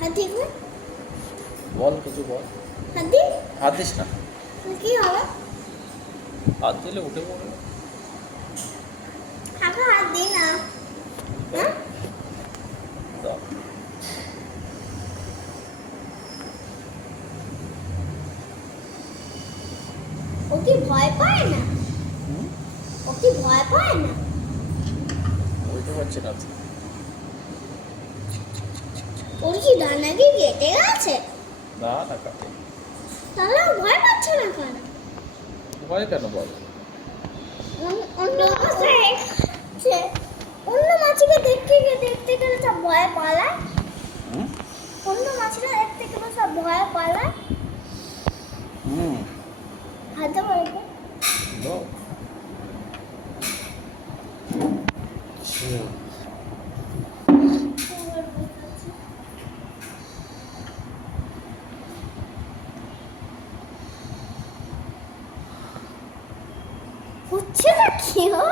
হাতি কই? বল কিছু বল। হাতি হাত দিস না, কি হবে? হাত দিলে উঠে পড়বে। কাকা হাত দি না। হ্যাঁ? দাও। ও কি ভয় পায় না? হুম? ও কি ভয় পায় না? উঠতে পারছি না তো। ওর কি ডানা কি কেটে গেছে? না না কাটে। তাহলে ও ভয় পাচ্ছে না কেন? ভয় কেন বল? অন্য মাছে অন্য মাছকে দেখতে গেলে সব ভয় পালায়। হুম? অন্য মাছরা দেখতে গেলে সব ভয় পালায়। হুম। হাতে বলতে দাও। হচ্ছে না কি ও?